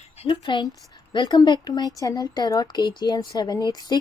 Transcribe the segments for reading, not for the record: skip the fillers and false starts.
Hello friends, welcome back to my channel tarot KGN 786।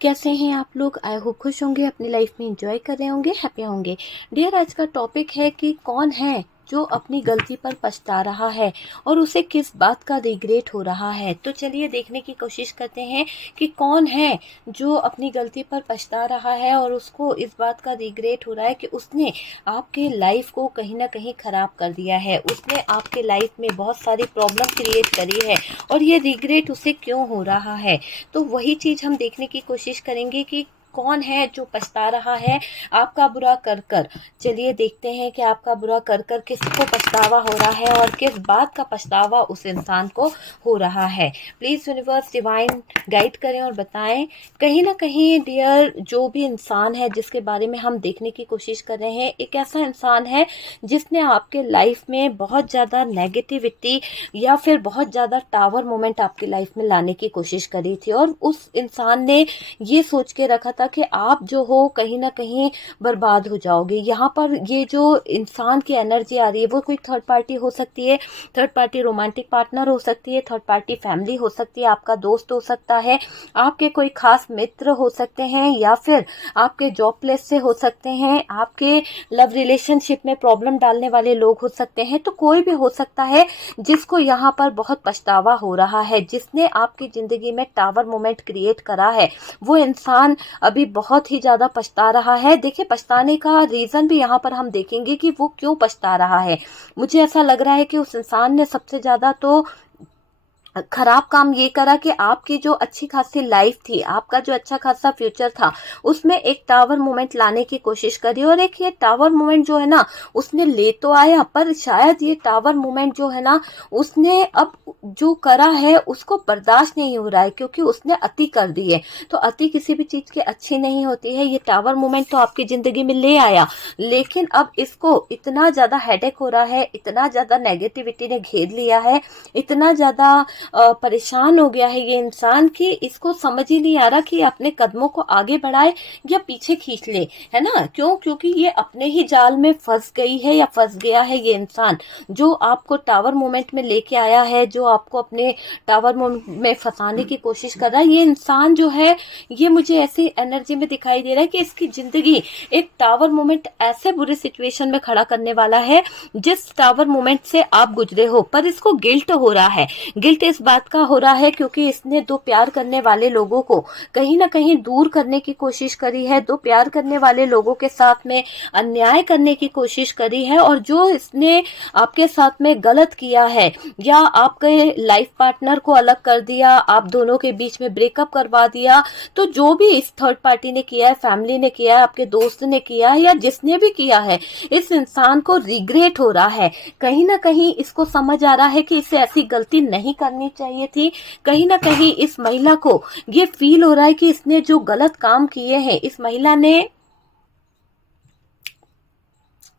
कैसे हैं आप लोग? आई होप खुश होंगे, अपनी लाइफ में एंजॉय कर रहे होंगे, हैप्पी होंगे। डियर, आज का टॉपिक है कि कौन है जो अपनी गलती पर पछता रहा है और उसे किस बात का रिग्रेट हो रहा है। तो चलिए देखने की कोशिश करते हैं कि कौन है जो अपनी गलती पर पछता रहा है और उसको इस बात का रिग्रेट हो रहा है कि उसने आपके लाइफ को कहीं ना कहीं खराब कर दिया है, उसने आपके लाइफ में बहुत सारी प्रॉब्लम क्रिएट करी है और ये रिग्रेट उसे क्यों हो रहा है। तो वही चीज हम देखने की कोशिश करेंगे कि कौन है जो पछता रहा है आपका बुरा कर कर। चलिए देखते हैं कि आपका बुरा कर कर किसको पछतावा हो रहा है और किस बात का पछतावा उस इंसान को हो रहा है। प्लीज यूनिवर्स डिवाइन गाइड करें और बताएं। कहीं ना कहीं डियर, जो भी इंसान है जिसके बारे में हम देखने की कोशिश कर रहे हैं, एक ऐसा इंसान है जिसने आपके लाइफ में बहुत ज़्यादा नेगेटिविटी या फिर बहुत ज़्यादा टावर मोमेंट आपकी लाइफ में लाने की कोशिश करी थी और उस इंसान ने ये सोच के रखा था कि आप जो हो कहीं ना कहीं बर्बाद हो जाओगे। यहाँ पर ये जो इंसान की एनर्जी आ रही है वो कोई थर्ड पार्टी हो सकती है, थर्ड पार्टी रोमांटिक पार्टनर हो सकती है, थर्ड पार्टी फैमिली हो सकती है, आपका दोस्त हो सकता है, आपके कोई खास मित्र हो सकते हैं, या फिर आपके जॉब प्लेस से हो सकते हैं, आपके लव रिलेशनशिप में प्रॉब्लम डालने वाले लोग हो सकते हैं। तो कोई भी हो सकता है जिसको यहाँ पर बहुत पछतावा हो रहा है, जिसने आपकी जिंदगी में टावर मोमेंट क्रिएट करा है। वो इंसान अभी बहुत ही ज्यादा पछता रहा है। देखिए, पछताने का रीजन भी यहाँ पर हम देखेंगे कि वो क्यों पछता रहा है। मुझे ऐसा लग रहा है कि उस इंसान ने सबसे ज्यादा तो खराब काम ये करा कि आपकी जो अच्छी खासी लाइफ थी, आपका जो अच्छा खासा फ्यूचर था, उसमें एक टावर मोमेंट लाने की कोशिश करी। और एक ये टावर मोमेंट जो है ना, उसने ले तो आया, पर शायद ये टावर मोमेंट जो है ना, उसने अब जो करा है उसको बर्दाश्त नहीं हो रहा है, क्योंकि उसने अति कर दी है। तो अति किसी भी चीज की अच्छी नहीं होती है। ये टावर मोमेंट तो आपकी जिंदगी में ले आया, लेकिन अब इसको इतना ज्यादा हेडेक हो रहा है, इतना ज्यादा नेगेटिविटी ने घेर लिया है, इतना ज्यादा परेशान हो गया है ये इंसान कि इसको समझ ही नहीं आ रहा कि अपने कदमों को आगे बढ़ाए या पीछे खींच ले, है ना। क्यों? क्योंकि ये अपने ही जाल में फंस गई है या फंस गया है ये इंसान जो आपको टावर मोमेंट में लेके आया है, जो आपको अपने टावर मोमेंट में फंसाने की कोशिश कर रहा है। ये इंसान जो है, ये मुझे ऐसी एनर्जी में दिखाई दे रहा है कि इसकी जिंदगी एक टावर मोमेंट ऐसे बुरे सिचुएशन में खड़ा करने वाला है जिस टावर मोमेंट से आप गुजरे हो। पर इसको गिल्ट हो रहा है। गिल्ट इस बात का हो रहा है क्योंकि इसने दो प्यार करने वाले लोगों को कहीं ना कहीं दूर करने की कोशिश करी है, दो प्यार करने वाले लोगों के साथ में अन्याय करने की कोशिश करी है। और जो इसने आपके साथ में गलत किया है, या आपके लाइफ पार्टनर को अलग कर दिया, आप दोनों के बीच में ब्रेकअप करवा दिया, तो जो भी इस थर्ड पार्टी ने किया है, फैमिली ने किया है, आपके दोस्त ने किया है, या जिसने भी किया है, इस इंसान को रिग्रेट हो रहा है। कहीं ना कहीं इसको समझ आ रहा है कि इसे ऐसी गलती नहीं करनी चाहिए थी। कहीं ना कहीं इस महिला को ये फील हो रहा है कि इसने जो गलत काम किए हैं, इस महिला ने,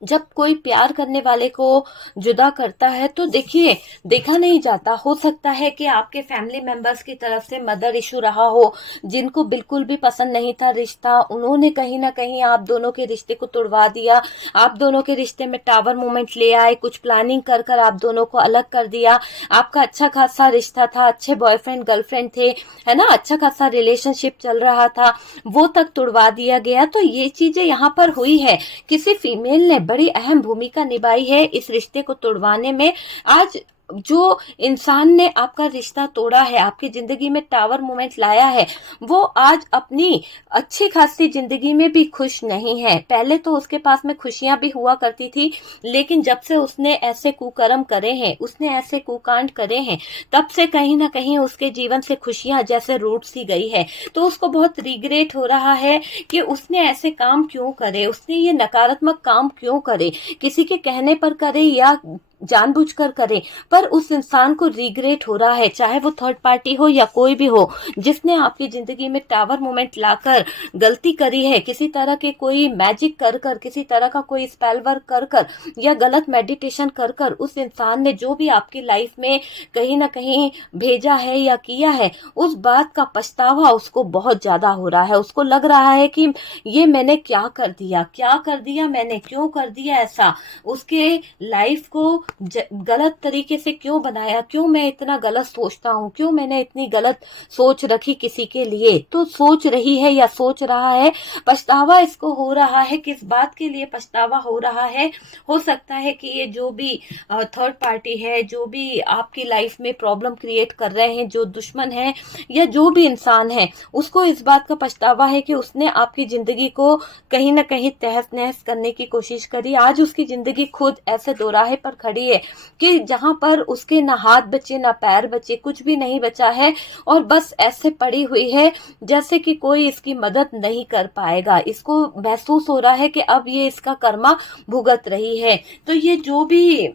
जब कोई प्यार करने वाले को जुदा करता है तो देखिए, देखा नहीं जाता। हो सकता है कि आपके फैमिली मेंबर्स की तरफ से मदर इशू रहा हो, जिनको बिल्कुल भी पसंद नहीं था रिश्ता, उन्होंने कहीं ना कहीं आप दोनों के रिश्ते को तोड़वा दिया, आप दोनों के रिश्ते में टावर मोमेंट ले आए, कुछ प्लानिंग कर कर आप दोनों को अलग कर दिया। आपका अच्छा खासा रिश्ता था, अच्छे बॉयफ्रेंड गर्लफ्रेंड थे, है ना, अच्छा खासा रिलेशनशिप चल रहा था, वो तक तोड़वा दिया गया। तो ये चीजें यहाँ पर हुई है। किसी फीमेल ने बड़ी अहम भूमिका निभाई है इस रिश्ते को तोड़वाने में। आज जो इंसान ने आपका रिश्ता तोड़ा है, आपकी जिंदगी में टावर मोमेंट लाया है, वो आज अपनी अच्छी खासी जिंदगी में भी खुश नहीं है। पहले तो उसके पास में खुशियां भी हुआ करती थी, लेकिन जब से उसने ऐसे कुकर्म करे हैं, उसने ऐसे कुकांड करे हैं, तब से कहीं ना कहीं उसके जीवन से खुशियां जैसे रूठ सी गई है। तो उसको बहुत रिग्रेट हो रहा है कि उसने ऐसे काम क्यों करे, उसने ये नकारात्मक काम क्यों करे, किसी के कहने पर करे या जानबूझकर करे। पर उस इंसान को रिग्रेट हो रहा है, चाहे वो थर्ड पार्टी हो या कोई भी हो, जिसने आपकी जिंदगी में टावर मोमेंट लाकर गलती करी है, किसी तरह के कोई मैजिक कर कर, किसी तरह का कोई स्पेल वर्क कर कर, या गलत मेडिटेशन कर कर, उस इंसान ने जो भी आपकी लाइफ में कहीं ना कहीं भेजा है या किया है, उस बात का पछतावा उसको बहुत ज्यादा हो रहा है। उसको लग रहा है कि ये मैंने क्या कर दिया, क्या कर दिया मैंने, क्यों कर दिया ऐसा। उसके लाइफ को गलत तरीके से क्यों बनाया, क्यों मैं इतना गलत सोचता हूँ, क्यों मैंने इतनी गलत सोच रखी किसी के लिए। तो सोच रही है या सोच रहा है, पछतावा इसको हो रहा है। किस बात के लिए पछतावा हो रहा है? हो सकता है कि ये जो भी थर्ड पार्टी है, जो भी आपकी लाइफ में प्रॉब्लम क्रिएट कर रहे हैं, जो दुश्मन है या जो भी इंसान है, उसको इस बात का पछतावा है कि उसने आपकी जिंदगी को कहीं ना कहीं तहस नहस करने की कोशिश करी। आज उसकी जिंदगी खुद ऐसे दोराहे पर खड़ी है कि जहां पर उसके ना हाथ बचे ना पैर बचे, कुछ भी नहीं बचा है, और बस ऐसे पड़ी हुई है जैसे कि कोई इसकी मदद नहीं कर पाएगा। इसको महसूस हो रहा है कि अब ये इसका कर्मा भुगत रही है। तो ये जो भी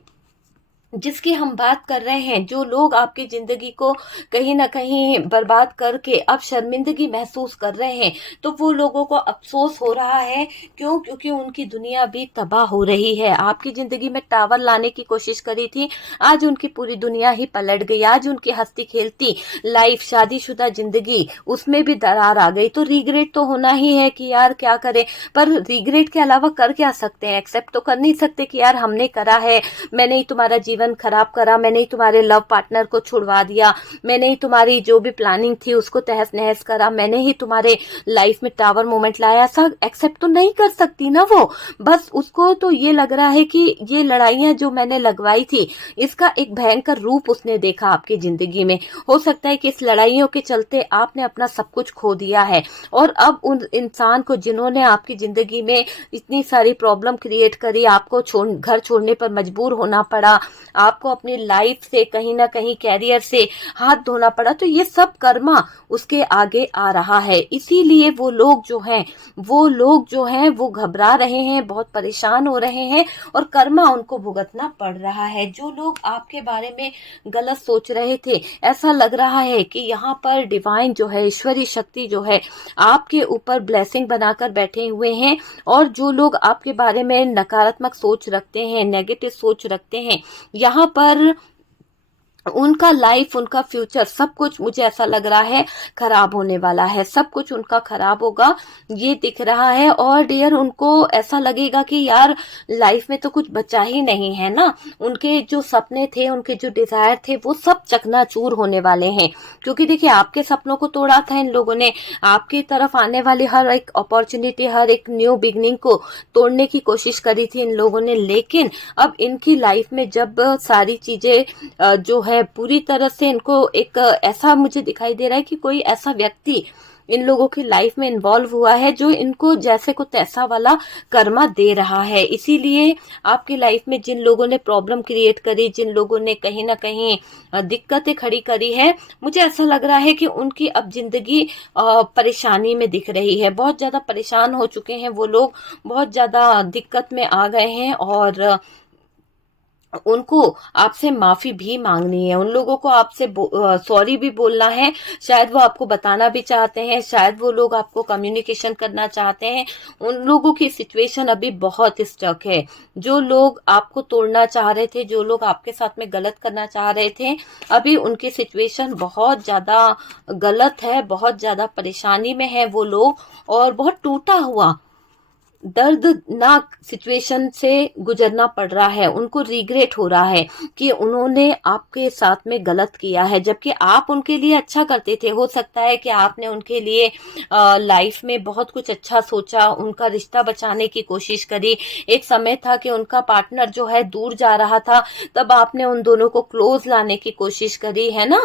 जिसकी हम बात कर रहे हैं, जो लोग आपकी जिंदगी को कहीं ना कहीं बर्बाद करके अब शर्मिंदगी महसूस कर रहे हैं, तो वो लोगों को अफसोस हो रहा है। क्यों? क्योंकि उनकी दुनिया भी तबाह हो रही है। आपकी जिंदगी में टावर लाने की कोशिश करी थी, आज उनकी पूरी दुनिया ही पलट गई। आज उनकी हंसती खेलती लाइफ, शादीशुदा जिंदगी, उसमें भी दरार आ गई। तो रिग्रेट तो होना ही है कि यार क्या करें, पर रिग्रेट के अलावा कर क्या सकते हैं? एक्सेप्ट तो कर नहीं सकते कि यार हमने करा है, मैंने ही तुम्हारा जीवन खराब करा, मैंने ही तुम्हारे लव पार्टनर को छुड़वा दिया, मैंने ही तुम्हारी जो भी प्लानिंग थी उसको तहस नहस करा, मैंने ही तुम्हारे लाइफ में टावर मोमेंट लाया। ऐसा एक्सेप्ट तो नहीं कर सकती ना वो। बस उसको तो ये लग रहा है कि ये लड़ाइयां जो मैंने लगवाई थी, इसका एक भयंकर रूप उसने देखा आपकी जिंदगी में। हो सकता है कि इस लड़ाइयों के चलते आपने अपना सब कुछ खो दिया है, और अब उन इंसान को जिन्होंने आपकी जिंदगी में इतनी सारी प्रॉब्लम क्रिएट करी, आपको घर छोड़ने पर मजबूर होना पड़ा, आपको अपनी लाइफ से कहीं ना कहीं कैरियर से हाथ धोना पड़ा, तो ये सब कर्मा उसके आगे आ रहा है। इसीलिए वो लोग जो हैं वो घबरा रहे हैं, बहुत परेशान हो रहे हैं, और कर्मा उनको भुगतना पड़ रहा है। जो लोग आपके बारे में गलत सोच रहे थे, ऐसा लग रहा है कि यहाँ पर डिवाइन जो है, ईश्वरीय शक्ति जो है, आपके ऊपर ब्लेसिंग बनाकर बैठे हुए हैं। और जो लोग आपके बारे में नकारात्मक सोच रखते हैं, नेगेटिव सोच रखते हैं, यहाँ पर उनका लाइफ, उनका फ्यूचर, सब कुछ मुझे ऐसा लग रहा है खराब होने वाला है। सब कुछ उनका खराब होगा, ये दिख रहा है। और डियर, उनको ऐसा लगेगा कि यार लाइफ में तो कुछ बचा ही नहीं है ना। उनके जो सपने थे, उनके जो डिजायर थे, वो सब चकनाचूर होने वाले हैं। क्योंकि देखिए, आपके सपनों को तोड़ा था इन लोगों ने, आपकी तरफ आने वाली हर एक अपॉर्चुनिटी, हर एक न्यू बिगनिंग को तोड़ने की कोशिश करी थी इन लोगों ने। लेकिन अब इनकी लाइफ में जब सारी चीजें जो है पूरी तरह से, इनको एक ऐसा मुझे दिखाई दे रहा है कि कोई ऐसा व्यक्ति इन लोगों की लाइफ में इन्वॉल्व हुआ है जो इनको जैसे को तैसा वाला कर्मा दे रहा है। इसीलिए आपकी लाइफ में जिन लोगों ने प्रॉब्लम क्रिएट करी, जिन लोगों ने कहीं ना कहीं दिक्कतें खड़ी करी है, मुझे ऐसा लग रहा है कि उनकी अब जिंदगी परेशानी में दिख रही है। बहुत ज्यादा परेशान हो चुके हैं वो लोग, बहुत ज्यादा दिक्कत में आ गए हैं, और उनको आपसे माफी भी मांगनी है। उन लोगों को आपसे सॉरी भी बोलना है। शायद वो आपको बताना भी चाहते हैं, शायद वो लोग आपको कम्युनिकेशन करना चाहते हैं। उन लोगों की सिचुएशन अभी बहुत स्टक है। जो लोग आपको तोड़ना चाह रहे थे, जो लोग आपके साथ में गलत करना चाह रहे थे, अभी उनकी सिचुएशन बहुत ज्यादा गलत है, बहुत ज्यादा परेशानी में है वो लोग, और बहुत टूटा हुआ दर्दनाक सिचुएशन से गुजरना पड़ रहा है। उनको रिग्रेट हो रहा है कि उन्होंने आपके साथ में गलत किया है, जबकि आप उनके लिए अच्छा करते थे। हो सकता है कि आपने उनके लिए लाइफ में बहुत कुछ अच्छा सोचा, उनका रिश्ता बचाने की कोशिश करी। एक समय था कि उनका पार्टनर जो है दूर जा रहा था, तब आपने उन दोनों को क्लोज लाने की कोशिश करी, है ना।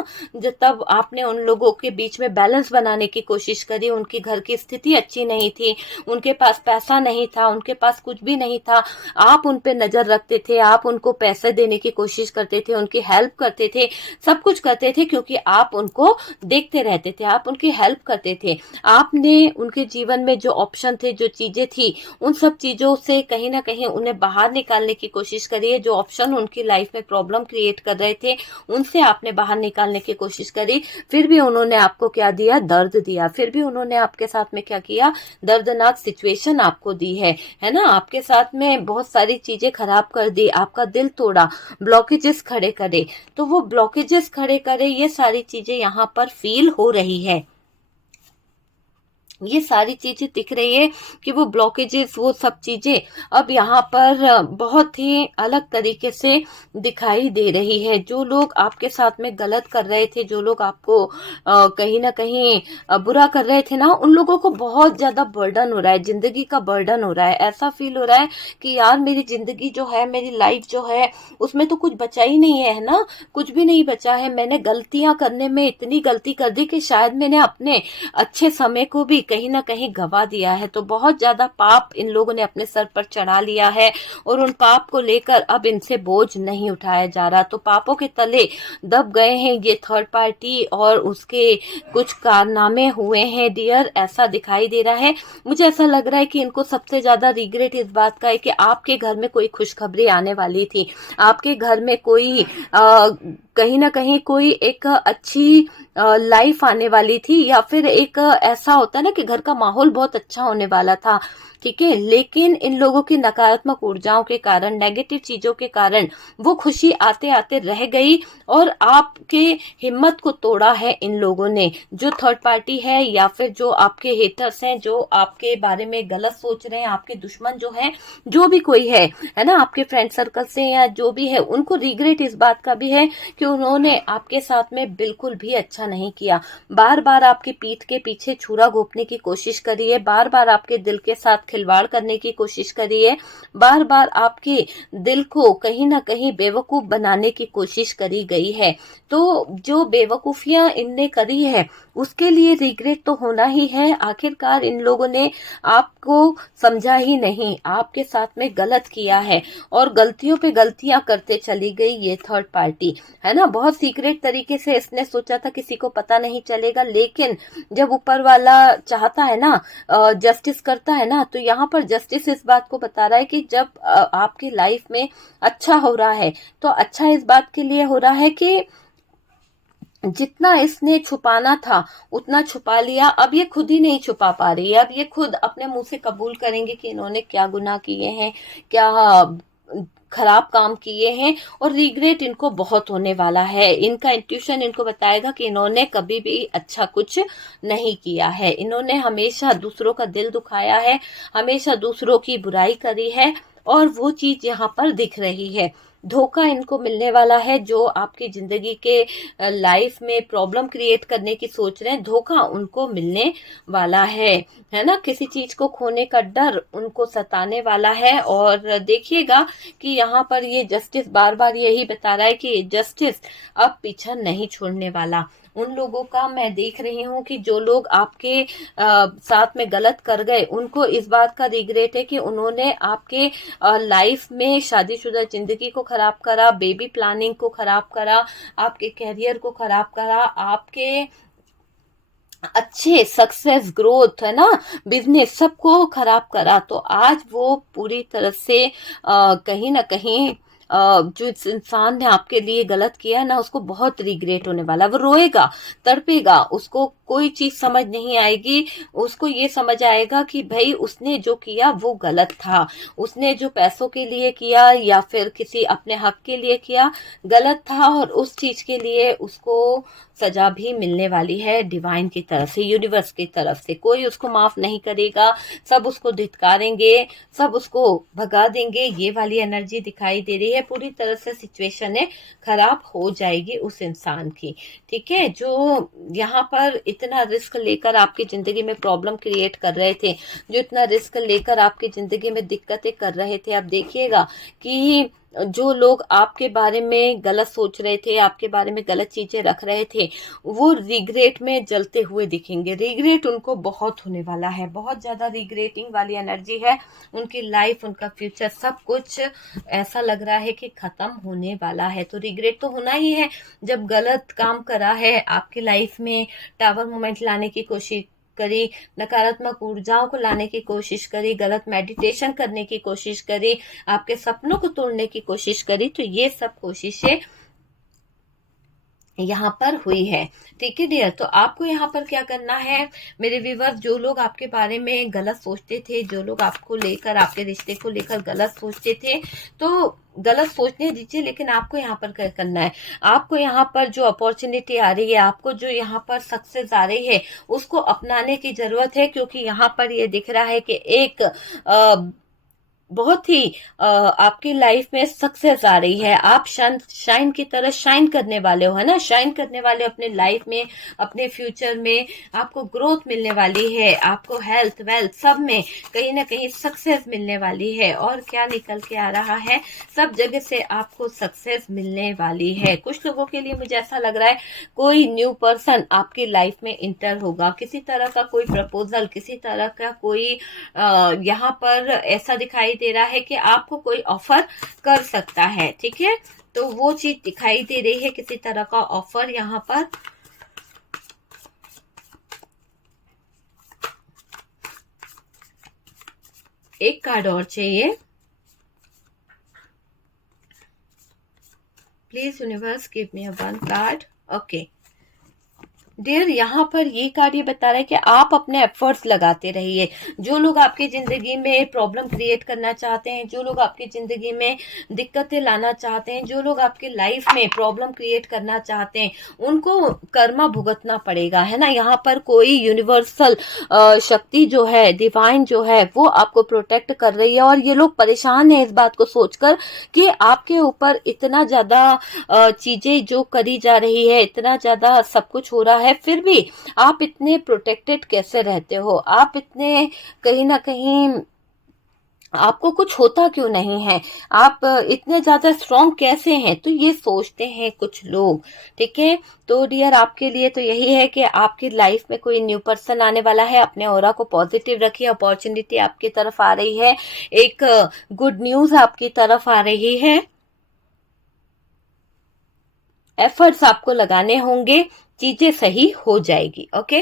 तब आपने उन लोगों के बीच में बैलेंस बनाने की कोशिश करी। उनकी घर की स्थिति अच्छी नहीं थी, उनके पास पैसा नहीं था, उनके पास कुछ भी नहीं था। आप उन पे नजर रखते थे, आप उनको पैसे देने की कोशिश करते थे, उनकी हेल्प करते थे, सब कुछ करते थे, क्योंकि आप उनको देखते रहते थे, आप उनकी हेल्प करते थे। आपने उनके जीवन में जो ऑप्शन थे, जो चीजें थी, उन सब चीजों से कहीं ना कहीं उन्हें बाहर निकालने की कोशिश करी है। जो ऑप्शन उनकी लाइफ में प्रॉब्लम क्रिएट कर रहे थे, उनसे आपने बाहर निकालने की कोशिश करी। फिर भी उन्होंने आपको क्या दिया? दर्द दिया। फिर भी उन्होंने आपके साथ में क्या किया? दर्दनाक सिचुएशन आपको दी है ना। आपके साथ में बहुत सारी चीजें खराब कर दी, आपका दिल तोड़ा, ब्लॉकेजेस खड़े करे। तो वो ब्लॉकेजेस खड़े करे, ये सारी चीजें यहाँ पर फील हो रही है। ये सारी चीजें दिख रही है कि वो ब्लॉकेजेस, वो सब चीजें अब यहाँ पर बहुत ही अलग तरीके से दिखाई दे रही है। जो लोग आपके साथ में गलत कर रहे थे, जो लोग आपको कहीं ना कहीं बुरा कर रहे थे ना, उन लोगों को बहुत ज्यादा बर्डन हो रहा है, जिंदगी का बर्डन हो रहा है। ऐसा फील हो रहा है कि यार मेरी जिंदगी जो है, मेरी लाइफ जो है, उसमें तो कुछ बचा ही नहीं है ना, कुछ भी नहीं बचा है। मैंने गलतियां करने में इतनी गलती कर दी कि शायद मैंने अपने अच्छे समय को भी कहीं ना कहीं गवा दिया है। तो बहुत ज्यादा पाप इन लोगों ने अपने सर पर चढ़ा लिया है और उन पाप को लेकर अब इनसे बोझ नहीं उठाया जा रहा। तो पापों के तले दब गए हैं ये थर्ड पार्टी और उसके कुछ कारनामे हुए हैं डियर, ऐसा दिखाई दे रहा है। मुझे ऐसा लग रहा है कि इनको सबसे ज्यादा रिग्रेट इस बात का है कि आपके घर में कोई खुशखबरी आने वाली थी, आपके घर में कोई कहीं ना कहीं कोई एक अच्छी लाइफ आने वाली थी, या फिर एक ऐसा होता है ना कि घर का माहौल बहुत अच्छा होने वाला था, ठीक है। लेकिन इन लोगों की नकारात्मक ऊर्जाओं के कारण, नेगेटिव चीजों के कारण वो खुशी आते आते रह गई और आपके हिम्मत को तोड़ा है इन लोगों ने। जो थर्ड पार्टी है या फिर जो आपके हेटर्स हैं, जो आपके बारे में गलत सोच रहे हैं, आपके दुश्मन जो हैं, जो भी कोई है ना, आपके फ्रेंड सर्कल से या जो भी है, उनको रिग्रेट इस बात का भी है कि उन्होंने आपके साथ में बिल्कुल भी अच्छा नहीं किया। बार बार आपकी पीठ के पीछे छुरा घोंपने की कोशिश करी है, बार बार आपके दिल के साथ खिलवाड़ करने की कोशिश करी है, बार बार आपके दिल को कहीं ना कहीं बेवकूफ बनाने की कोशिश करी गई है। तो जो बेवकूफियां इनने करी है उसके लिए रिग्रेट तो होना ही है। आखिरकार इन लोगों ने आपको समझा ही नहीं, आपके साथ में गलत किया है और गलतियों पे गलतियां करते चली गई ये थर्ड पार्टी, है ना। बहुत सीक्रेट तरीके से इसने सोचा था किसी को पता नहीं चलेगा, लेकिन जब ऊपर वाला चाहता है ना, जस्टिस करता है ना, तो यहाँ पर जस्टिस इस बात को बता रहा है कि जब आपकी लाइफ में अच्छा हो रहा है तो अच्छा इस बात के लिए हो रहा है कि जितना इसने छुपाना था उतना छुपा लिया, अब ये खुद ही नहीं छुपा पा रही है। अब ये खुद अपने मुंह से कबूल करेंगे कि इन्होंने क्या गुनाह किए हैं, क्या खराब काम किए हैं, और रिग्रेट इनको बहुत होने वाला है। इनका इंट्यूशन इनको बताएगा कि इन्होंने कभी भी अच्छा कुछ नहीं किया है, इन्होंने हमेशा दूसरों का दिल दुखाया है, हमेशा दूसरों की बुराई करी है, और वो चीज यहाँ पर दिख रही है। धोखा इनको मिलने वाला है। जो आपकी जिंदगी के लाइफ में प्रॉब्लम क्रिएट करने की सोच रहे हैं, धोखा उनको मिलने वाला है ना। किसी चीज को खोने का डर उनको सताने वाला है। और देखिएगा कि यहाँ पर ये जस्टिस बार बार यही बता रहा है कि जस्टिस अब पीछा नहीं छोड़ने वाला। उन लोगों का मैं देख रही हूँ कि जो लोग आपके साथ में गलत कर गए, उनको इस बात का रिग्रेट है कि उन्होंने आपके लाइफ में शादीशुदा जिंदगी को खराब करा, बेबी प्लानिंग को खराब करा, आपके कैरियर को खराब करा, आपके अच्छे सक्सेस, ग्रोथ, है ना, बिजनेस, सबको खराब करा। तो आज वो पूरी तरह से कहीं ना कहीं जो इस इंसान ने आपके लिए गलत किया ना, उसको बहुत रिग्रेट होने वाला। वो रोएगा, तड़पेगा, उसको कोई चीज समझ नहीं आएगी। उसको ये समझ आएगा कि भाई उसने जो किया वो गलत था, उसने जो पैसों के लिए किया या फिर किसी अपने हक के लिए किया गलत था, और उस चीज के लिए उसको सजा भी मिलने वाली है डिवाइन की तरफ से, यूनिवर्स की तरफ से। कोई उसको माफ नहीं करेगा, सब उसको धिक्कारेंगे, सब उसको भगा देंगे। ये वाली एनर्जी दिखाई दे रही है। पूरी तरह से सिचुएशन खराब हो जाएगी उस इंसान की, ठीक है, जो यहाँ पर इतना रिस्क लेकर आपकी जिंदगी में प्रॉब्लम क्रिएट कर रहे थे, जो इतना रिस्क लेकर आपकी जिंदगी में दिक्कतें कर रहे थे। अब देखिएगा कि जो लोग आपके बारे में गलत सोच रहे थे, आपके बारे में गलत चीजें रख रहे थे, वो रिग्रेट में जलते हुए दिखेंगे। रिग्रेट उनको बहुत होने वाला है, बहुत ज्यादा रिग्रेटिंग वाली एनर्जी है। उनकी लाइफ, उनका फ्यूचर, सब कुछ ऐसा लग रहा है कि खत्म होने वाला है। तो रिग्रेट तो होना ही है। जब गलत काम करा है आपकी लाइफ में, टावर मोमेंट लाने की कोशिश करी, नकारात्मक ऊर्जाओं को लाने की कोशिश करी, गलत मेडिटेशन करने की कोशिश करी, आपके सपनों को तोड़ने की कोशिश करी, तो ये सब कोशिशें यहाँ पर हुई है। ठीक है डियर, तो आपको यहाँ पर क्या करना है मेरे व्यूअर्स, जो लोग आपके बारे में गलत सोचते थे, जो लोग आपको लेकर, आपके रिश्ते को लेकर गलत सोचते थे, तो गलत सोचने दीजिए, लेकिन आपको यहाँ पर क्या करना है, आपको यहाँ पर जो अपॉर्चुनिटी आ रही है, आपको जो यहाँ पर सक्सेस आ रही है, उसको अपनाने की जरूरत है। क्योंकि यहाँ पर ये दिख रहा है कि एक बहुत ही आपकी लाइफ में सक्सेस आ रही है। आप शाइन की तरह शाइन करने वाले हो, है ना, शाइन करने वाले अपने लाइफ में, अपने फ्यूचर में आपको ग्रोथ मिलने वाली है, आपको हेल्थ वेल्थ सब में कहीं ना कहीं सक्सेस मिलने वाली है। और क्या निकल के आ रहा है, सब जगह से आपको सक्सेस मिलने वाली है। कुछ लोगों के लिए मुझे ऐसा लग रहा है कोई न्यू पर्सन आपकी लाइफ में इंटर होगा, किसी तरह का कोई प्रपोजल, किसी तरह का कोई यहाँ पर ऐसा दिखाई दे रहा है कि आपको कोई ऑफर कर सकता है। ठीक है, तो वो चीज दिखाई दे रही है, किसी तरह का ऑफर यहाँ पर। एक कार्ड और चाहिए please universe, give me one card. Okay dear, यहाँ पर ये कार्ड ये बता रहा है कि आप अपने एफर्ट्स लगाते रहिए। जो लोग आपकी जिंदगी में प्रॉब्लम क्रिएट करना चाहते हैं, जो लोग आपकी जिंदगी में दिक्कतें लाना चाहते हैं, जो लोग आपकी लाइफ में प्रॉब्लम क्रिएट करना चाहते हैं, उनको कर्मा भुगतना पड़ेगा, है ना। यहाँ पर कोई यूनिवर्सल शक्ति जो है, डिवाइन जो है, वो आपको प्रोटेक्ट कर रही है। और ये लोग परेशान है इस बात को सोचकर कि आपके ऊपर इतना ज्यादा चीजें जो करी जा रही है, इतना ज्यादा सब कुछ हो रहा है, फिर भी आप इतने प्रोटेक्टेड कैसे रहते हो, आप इतने कहीं ना कहीं आपको कुछ होता क्यों नहीं है, आप इतने ज्यादा स्ट्रॉन्ग कैसे हैं, तो ये सोचते हैं कुछ लोग। ठीक है, तो डियर आपके लिए तो यही है कि आपकी लाइफ में कोई न्यू पर्सन आने वाला है। अपने ऑरा को पॉजिटिव रखिए, अपॉर्चुनिटी आपकी तरफ आ रही है, एक गुड न्यूज आपकी तरफ आ रही है। एफर्ट्स आपको लगाने होंगे, चीजें सही हो जाएगी। ओके